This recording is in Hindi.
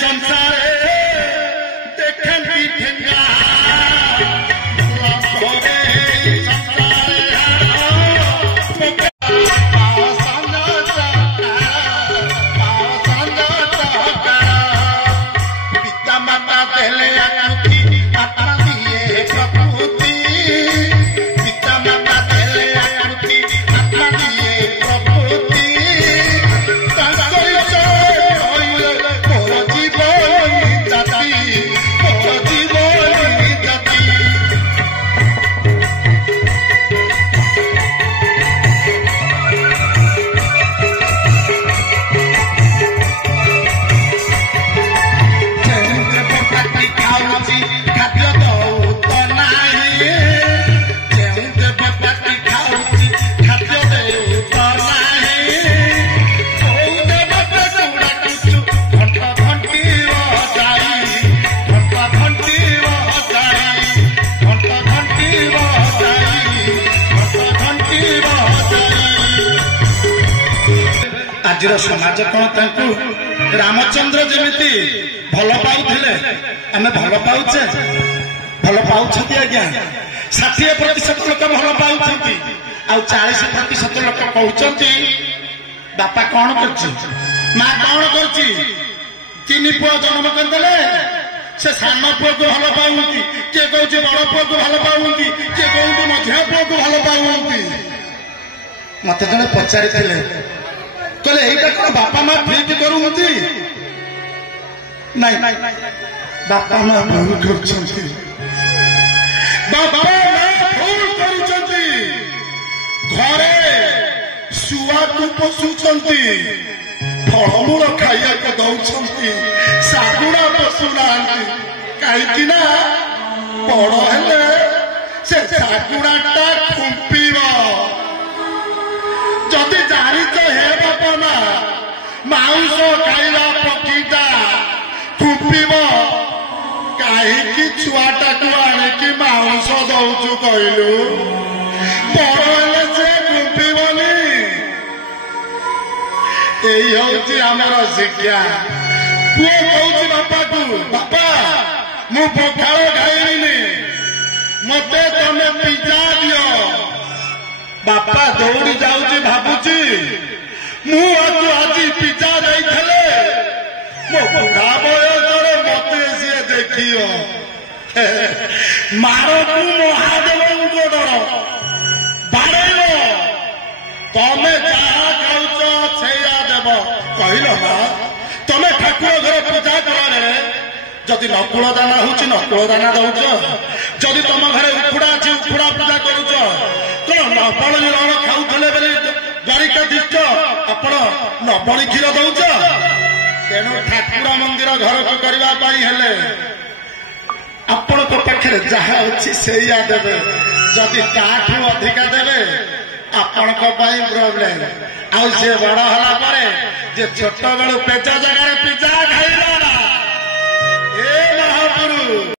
संसारे देखी ठेंगा पिता माता देले आकृति आत्मा दिए प्रकृति पिता माता देले आकृति आत्मा दिए प्रकृति आजिर समाज कौन रामचंद्र जमी भल पाऊले आम भल पाचे भल पाँच आज्ञा 60% लोक भल पाँच आ 40% लोक कहते बापा कौन कर माँ कौन कर पुआ जन्म करदे से सान पुआ को भल पाऊँगी किए कहे बड़ पुआ को भल पाऊँगी किए कहते मझिया पुआ को भल पाऊँगी मत जड़े पचारि कहले यहीटा कौन बापा माँ ठीक करूँ नहीं बापा माँ भूल कर बापा माँ भूल कर घरे शुआ को पोषुंट फलमूल खाइया को दौरान शागुड़ा पशु ना कहीं बड़ हेले से शागुड़ाटा खुंपीब जदि जानिच हे बापा माँ माउस खाइबा पक्षीटा खुंपीब कहीं छुआटा को आणिकी माउस दौचु कहलु बड़ हेले से खुंपीबनी यही हूँ आमर शिक्षा पुओ कहूँ बापा को बापा मु पखाल खाइबी मते तमे पिज्जा दियो बापा दौड़ी जाऊँ भावुची मु आज पिज्जा नहीं मो बुढ़ा बयस मत सी देख मार को महादेव गोड़ बाड़ेब तमे जहाँ खाऊच से देव कहल ना तमे ठाकुर घर पूजा कर जदि नकुल दाना हूँ नकुल दाना दौच जदि तुम घरे उखुड़ा अच्छी उखुड़ा पूजा करुच कौन नबणी रण खाऊले बोले द्वारिका दीच आपण नबणी क्षीर दौच तेणु ठाकुर मंदिर घर को करने आपण पाखे जहाँ अच्छी से देवे जदि ताठू अधिका देवे आपण प्रोब्लेम आउ से बड़ होला जे छोट बेलू पेचा जगार पिज्जा